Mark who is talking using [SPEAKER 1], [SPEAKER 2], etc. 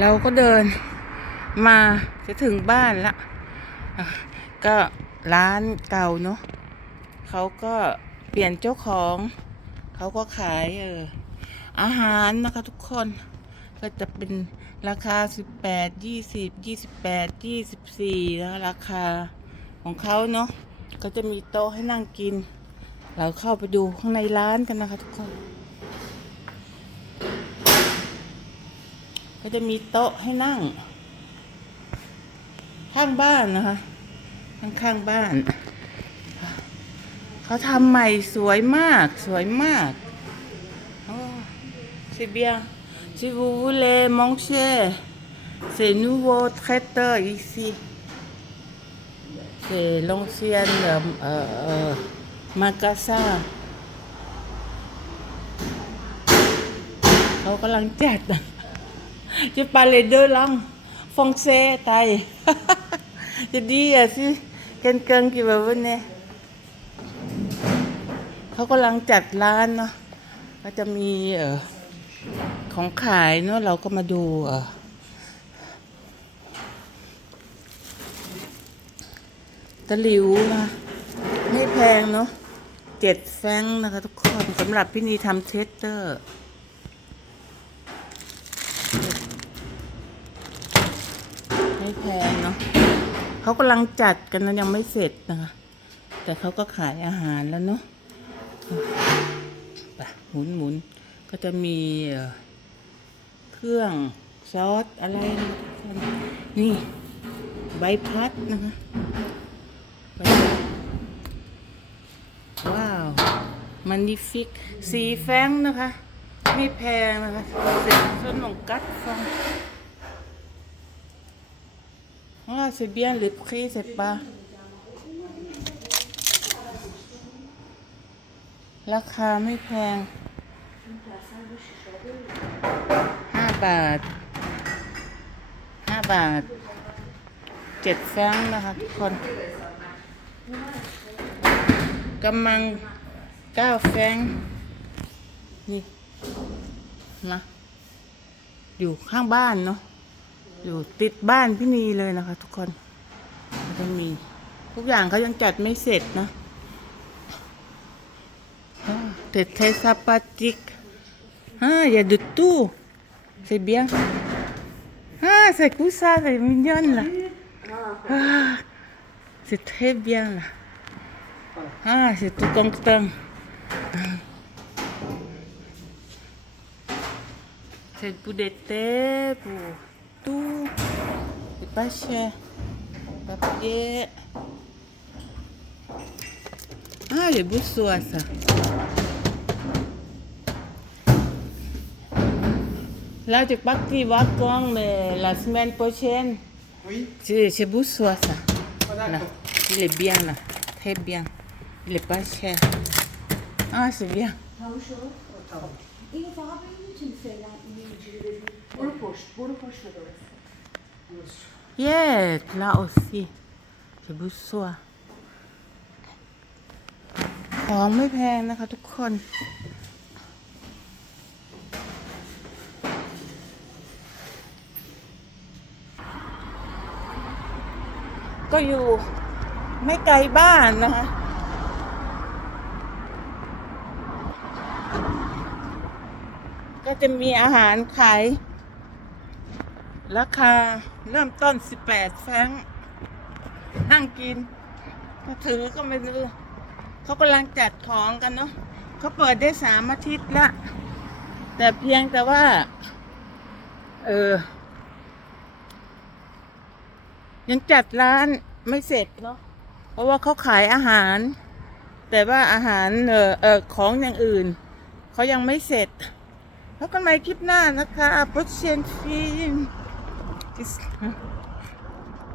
[SPEAKER 1] เราก็เดินมาจะถึงบ้านละก็ร้านเก่าเนาะเขาก็เปลี่ยนเจ้าของ เขาก็ขายเอออาหารนะคะทุกคนก็จะเป็นราคา 18 20 28 24นะคะราคาของเขาเนาะก็จะมีโต๊ะให้นั่งกิน เราเข้าไปดูข้างในร้านกันนะคะทุกคน ก็จะมีโต๊ะให้นั่ง ข้างบ้านนะคะข้างข้างๆบ้าน เขาทำใหม่สวยมาก สวยมากโอ้ c'est bien si vous voulez manger c'est nouveau traiteur ici c'est l'ancienne euh, euh, magasin เขากำลังจัด Je parle les deux langues, français et thaï. Je dis euh, si quelqu'un qui va venir เขากำลังจัดร้านเนาะก็จะมีเอ่อของขายเนาะเราก็มาดูเอ่อตะหลิวนะไม่แพงเนาะเจ็ดแฟงนะคะทุกคนสำหรับพี่นีทำเทสเตอร์ พงเนาะเขากำลังจัดกันนะยังไม่เสร็จนะคะ แต่เขาก็ขายอาหารแล้วเนาะไปหมุนหมุนก็จะมีเครื่องซอสอะไร นี่ใบพัดนะคะว้าวมันนิฟิกสีแฟงนะคะ ไม่แพงนะคะเสร็จส่วนของกัดฟัง Ah, c'est bien le prix, c'est pas. ราคาไม่แพงห้าบาทห้าบาทเจ็ดแฟงนะคะทุกคนกำลังเก้าแฟงนี่นะอยู่ข้างบ้านเนาะ อยู่ติดบ้านพี่นีเลยนะคะ ทุกคนก็จมี ทุกอย่างเขายังจัดไม่เสร็จนะเทร็ช้ซาปาติกฮ่าอย่าดุดตู้ใส่เบียร์ฮ่าใส่กุซาใส่มิญอนล่ะฮ่า c'est très bien là. Ah, c'est tout content. C'est le bout. Tout. C'est pas cher. Papier ah les beaux soies ça. Là, j'ai parti quand, mais la semaine prochaine,
[SPEAKER 2] Oui,
[SPEAKER 1] c'est beau ça.
[SPEAKER 2] ah,
[SPEAKER 1] Là, il est bien là, très bien. Il est pas cher. Ah, c'est bien.
[SPEAKER 3] İyi abi için söylenmeyicileri. Boru boş, boru boş ver orası.
[SPEAKER 1] Yes, là aussi. C'est beau soie. ของไม่แพงนะคะทุกคน ก็อยู่ไม่ไกลบ้านนะคะก็จะมีอาหารขาย ราคาเริ่มต้น 18 แฟงนั่งกินถ้าถือก็ไม่รู้เขากำลังจัดของกันเนาะเขาเปิดได้สามอาทิตย์ละ แต่เพียงแต่ว่า เออ ยังจัดร้านไม่เสร็จเนาะเพราะว่าเขาขายอาหาร แต่ว่าอาหารเออเออของอย่างอื่น เขายังไม่เสร็จพบกันใหม่คลิปหน้านะคะพุชเชนฟิล์ม 就是。